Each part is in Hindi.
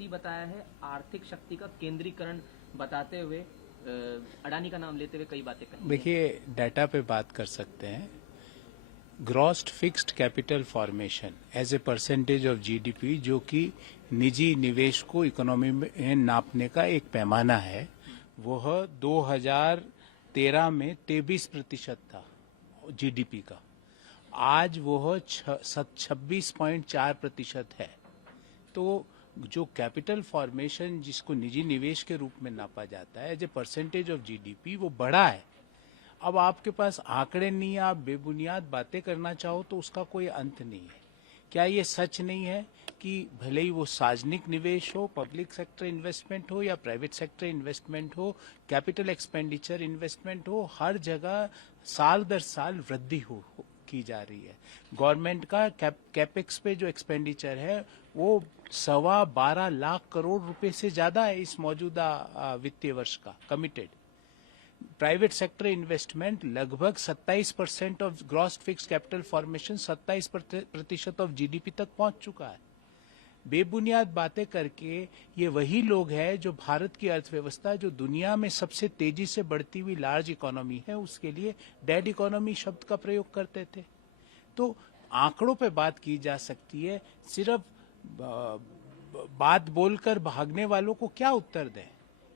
शक्ति बताया है, आर्थिक शक्ति का केंद्रीकरण बताते हुए अडानी का नाम लेते हुए कई बातें कही। देखिए, डाटा पे बात कर सकते हैं। Gross fixed capital formation as a percentage of GDP, जो कि निजी निवेश को इकोनॉमी में नापने का एक पैमाना है, वह 2013 में 23% था जीडीपी का। आज वह 26.4% है। तो जो कैपिटल फॉर्मेशन जिसको निजी निवेश के रूप में नापा जाता है as a percentage of GDP, वो बढ़ा है। अब आपके पास आंकड़े नहीं, आप बेबुनियाद बातें करना चाहो तो उसका कोई अंत नहीं है। क्या ये सच नहीं है कि भले ही वो सार्वजनिक निवेश हो, पब्लिक सेक्टर इन्वेस्टमेंट हो या प्राइवेट सेक्टर इन्वेस्टमेंट हो, कैपिटल एक्सपेंडिचर इन्वेस्टमेंट हो, हर जगह साल दर साल वृद्धि की जा रही है। गवर्नमेंट का कैपेक्स पे जो एक्सपेंडिचर है वो 12.25 लाख करोड़ रुपए से ज्यादा है इस मौजूदा वित्तीय वर्ष का कमिटेड। प्राइवेट सेक्टर इन्वेस्टमेंट लगभग 27% of gross fixed capital formation, 27% of GDP तक पहुंच चुका है। बेबुनियाद बातें करके ये वही लोग हैं जो भारत की अर्थव्यवस्था, जो दुनिया में सबसे तेजी से बढ़ती हुई लार्ज इकोनॉमी है, उसके लिए डेड इकोनॉमी शब्द का प्रयोग करते थे। तो आंकड़ों पे बात की जा सकती है, सिर्फ बात बोलकर भागने वालों को क्या उत्तर दें।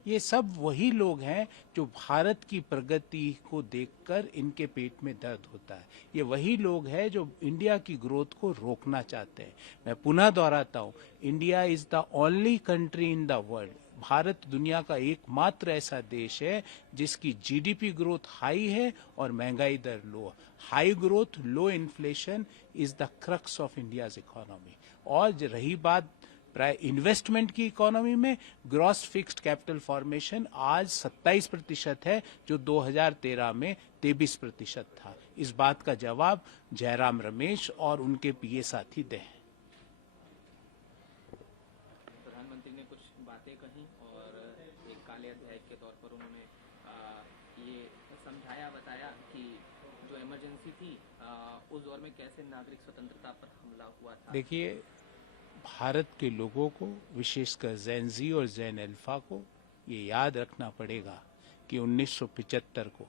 ये सब वही लोग हैं जो भारत की प्रगति को देखकर इनके पेट में दर्द होता है। ये वही लोग हैं जो इंडिया की ग्रोथ को रोकना चाहते हैं। मैं पुनः दोहराता हूँ, India is the only country in the world, Bharat दुनिया का एकमात्र ऐसा देश है जिसकी जीडीपी ग्रोथ हाई है और महंगाई दर low. High growth, low inflation is the crux of India's economy. और रही बात इन्वेस्टमेंट की इकोनॉमी में, ग्रॉस फिक्स्ड कैपिटल फॉर्मेशन आज 27% है, जो 2013 में 23% था। इस बात का जवाब जयराम रमेश और उनके पीए साथी दें। प्रधानमंत्री ने कुछ बातें कही और एक काले अध्याय के तौर पर उन्होंने ये समझाया, बताया कि जो इमरजेंसी थी उस दौर में कैसे नागरिक स्वतंत्रता पर हमला हुआ था। देखिए, भारत के लोगों को, विशेषकर जैन जी और जैन अल्फा को ये याद रखना पड़ेगा कि 1975 को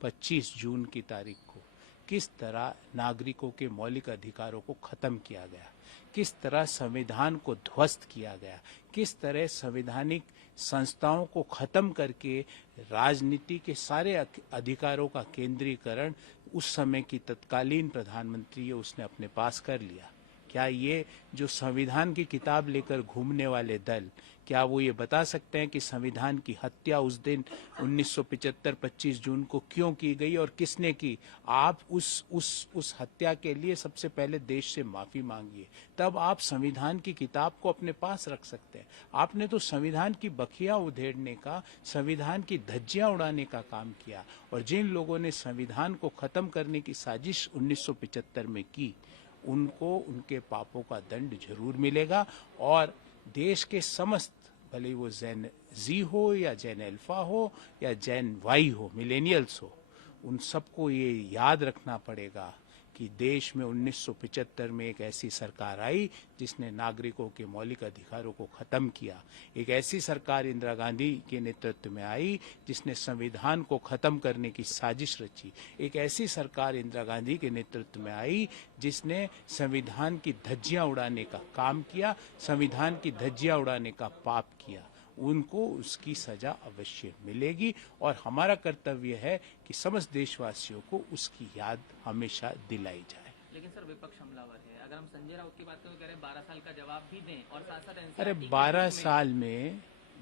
25 जून की तारीख को किस तरह नागरिकों के मौलिक अधिकारों को खत्म किया गया, किस तरह संविधान को ध्वस्त किया गया, किस तरह संवैधानिक संस्थाओं को खत्म करके राजनीति के सारे अधिकारों का केंद्रीकरण उस समय की तत्कालीन प्रधानमंत्री है उसने अपने पास कर लिया। क्या ये जो संविधान की किताब लेकर घूमने वाले दल, क्या वो ये बता सकते हैं कि संविधान की हत्या उस दिन 1975 25 जून को क्यों की गई और किसने की? आप उस हत्या के लिए सबसे पहले देश से माफी मांगिए, तब आप संविधान की किताब को अपने पास रख सकते हैं। आपने तो संविधान की बखियां उधेड़ने का, संविधान की धज्जियां उड़ाने का काम किया। और जिन लोगों ने संविधान को खत्म करने की साजिश 1975 में की, उनको उनके पापों का दंड जरूर मिलेगा। और देश के समस्त, भले वो जैन जी हो या जैन अल्फा हो या जैन वाई हो, मिलेनियल्स हो, उन सबको ये याद रखना पड़ेगा कि देश में 1975 में एक ऐसी सरकार आई जिसने नागरिकों के मौलिक अधिकारों को खत्म किया। एक ऐसी सरकार इंदिरा गांधी के नेतृत्व में आई जिसने संविधान को खत्म करने की साजिश रची। एक ऐसी सरकार इंदिरा गांधी के नेतृत्व में आई जिसने संविधान की धज्जियां उड़ाने का काम किया, संविधान की धज्जियां उड़ाने का पाप किया। उनको उसकी सजा अवश्य मिलेगी और हमारा कर्तव्य है कि समस्त देशवासियों को उसकी याद हमेशा दिलाई जाए। लेकिन सर, विपक्ष हमलावर है। अगर हम संजय राउत की बात करें तो कह रहे हैं 12 साल का जवाब भी दें और साथ साथ अरे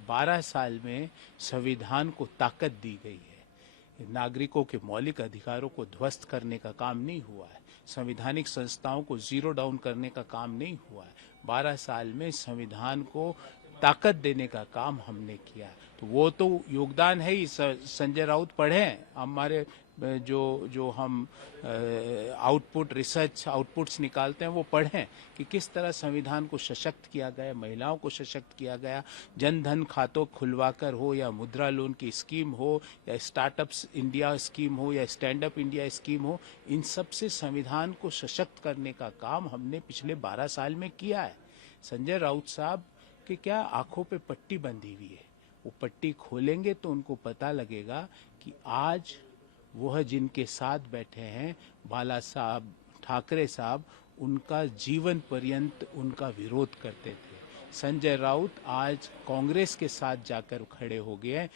12 साल में संविधान को ताकत दी गई है। नागरिकों के मौलिक अधिकारों को ध्वस्त करने का काम नहीं हुआ है, संवैधानिक संस्थाओं को जीरो डाउन करने का काम नहीं हुआ है। 12 साल में संविधान को ताकत देने का काम हमने किया। तो वो तो योगदान है ही। संजय राउत पढ़े हमारे जो हम आउटपुट, रिसर्च आउटपुट्स निकालते हैं, वो पढ़ें कि किस तरह संविधान को सशक्त किया गया, महिलाओं को सशक्त किया गया। जन धन खातों खुलवाकर हो या मुद्रा लोन की स्कीम हो या स्टार्टअप्स इंडिया स्कीम हो या स्टैंड अप इंडिया स्कीम हो, इन सब से संविधान को सशक्त करने का काम हमने पिछले 12 साल में किया है। संजय राउत साहब कि क्या आंखों पे पट्टी बंधी हुई है। वो पट्टी खोलेंगे तो उनको पता लगेगा कि आज वह जिनके साथ बैठे हैं बाला साहब ठाकरे साहब, उनका जीवन पर्यंत उनका विरोध करते थे। संजय राउत आज कांग्रेस के साथ जाकर खड़े हो गए हैं,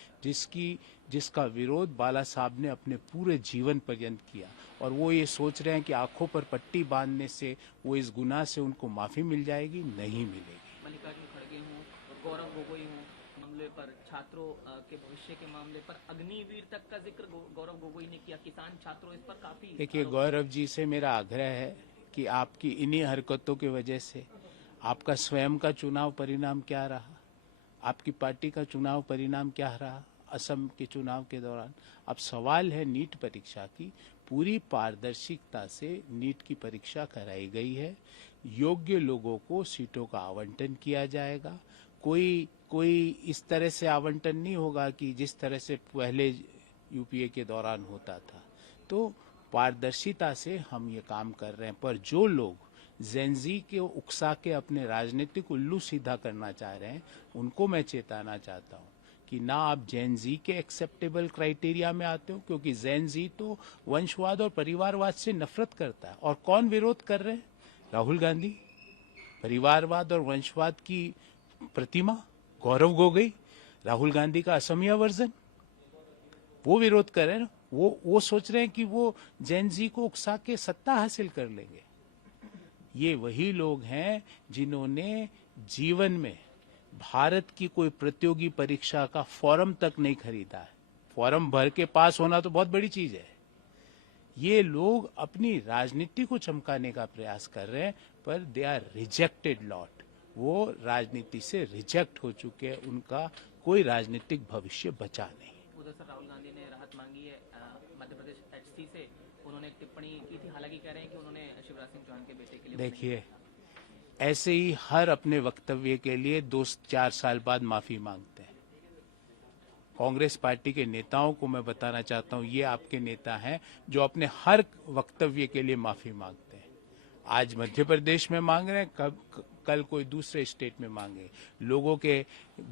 जिसका विरोध बाला साहब ने अपने पूरे जीवन पर्यंत किया, और वो ये सोच रहे हैं कि आंखों पर पट्टी बांधने से वो इस गुनाह से उनको माफी मिल जाएगी। नहीं मिलेगी। मल्लिकार्जुन खड़गे हों, गौरव गोगोई हों, मामले पर छात्रों के भविष्य के मामले पर अग्निवीर तक का जिक्र गौरव गोगोई ने किया। किसान छात्रों इस पर काफी देखिए, गौरव जी से मेरा आग्रह है कि आपकी इन्हीं हरकतों की वजह से आपका स्वयं का चुनाव परिणाम क्या रहा, आपकी पार्टी का चुनाव परिणाम क्या रहा असम के चुनाव के दौरान। अब सवाल है नीट परीक्षा की। पूरी पारदर्शिता से नीट की परीक्षा कराई गई है। योग्य लोगों को सीटों का आवंटन किया जाएगा। कोई इस तरह से आवंटन नहीं होगा कि जिस तरह से पहले यूपीए के दौरान होता था। तो पारदर्शिता से हम ये काम कर रहे हैं। पर जो लोग जेनजी के उकसा के अपने राजनीतिक उल्लू सीधा करना चाह रहे हैं, उनको मैं चेताना चाहता हूँ कि ना आप जेनजी के एक्सेप्टेबल क्राइटेरिया में आते हो, क्योंकि जेनजी तो वंशवाद और परिवारवाद से नफरत करता है। और कौन विरोध कर रहे हैं? राहुल गांधी। परिवारवाद और वंशवाद की प्रतिमा गौरव गोगोई, राहुल गांधी का असमिया वर्जन, वो विरोध कर रहे हैं ना। वो सोच रहे हैं कि वो जेनजी को उकसा के सत्ता हासिल कर लेंगे। ये वही लोग हैं जिन्होंने जीवन में भारत की कोई प्रतियोगी परीक्षा का फॉर्म तक नहीं खरीदा है। फॉर्म भर के पास होना तो बहुत बड़ी चीज है। ये लोग अपनी राजनीति को चमकाने का प्रयास कर रहे हैं, पर दे आर रिजेक्टेड लॉट। वो राजनीति से रिजेक्ट हो चुके हैं। उनका कोई राजनीतिक भविष्य बचा नहीं। उधर सर राहुल गांधी ने राहत मांगी है मध्य प्रदेश एचसी से। उन्होंने एक टिप्पणी की थी, हालांकि कह रहे हैं कि उन्होंने शिवराज सिंह चौहान के बेटे के लिए। देखिए, ऐसे ही हर अपने वक्तव्य के लिए 2-4 साल बाद माफी मांगते हैं। कांग्रेस पार्टी के नेताओं को मैं बताना चाहता हूं, ये आपके नेता हैं जो अपने हर वक्तव्य के लिए माफी मांगते हैं। आज मध्य प्रदेश में मांग रहे हैं, कल कोई दूसरे स्टेट में मांगे। लोगों के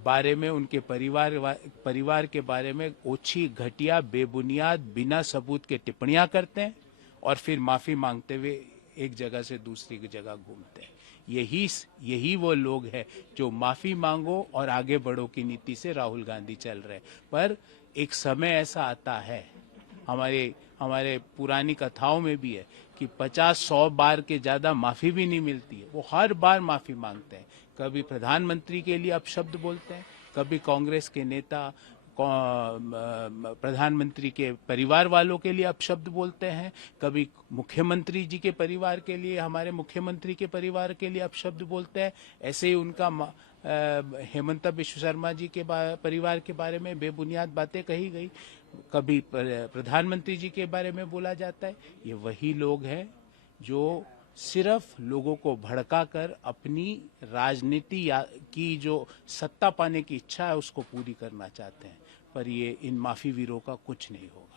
बारे में, उनके परिवार के बारे में ओछी, घटिया, बेबुनियाद, बिना सबूत के टिप्पणियां करते हैं और फिर माफी मांगते हुए एक जगह से दूसरी जगह घूमते हैं। यही वो लोग हैं जो माफी मांगो और आगे बढ़ो की नीति से राहुल गांधी चल रहे हैं। पर एक समय ऐसा आता है, हमारे पुरानी कथाओं में भी है कि 50-100 बार के ज्यादा माफी भी नहीं मिलती है। वो हर बार माफी मांगते हैं। कभी प्रधानमंत्री के लिए अपशब्द बोलते हैं, कभी कांग्रेस के नेता प्रधानमंत्री के परिवार वालों के लिए अपशब्द बोलते हैं, कभी मुख्यमंत्री जी के परिवार के लिए, हमारे मुख्यमंत्री के परिवार के लिए अपशब्द बोलते हैं। ऐसे ही उनका हेमंता बिश्व शर्मा जी के परिवार के बारे में बेबुनियाद बातें कही गई। कभी प्रधानमंत्री जी के बारे में बोला जाता है। ये वही लोग हैं जो सिर्फ लोगों को भड़काकर अपनी राजनीति की जो सत्ता पाने की इच्छा है उसको पूरी करना चाहते हैं। पर ये इन माफी वीरों का कुछ नहीं होगा।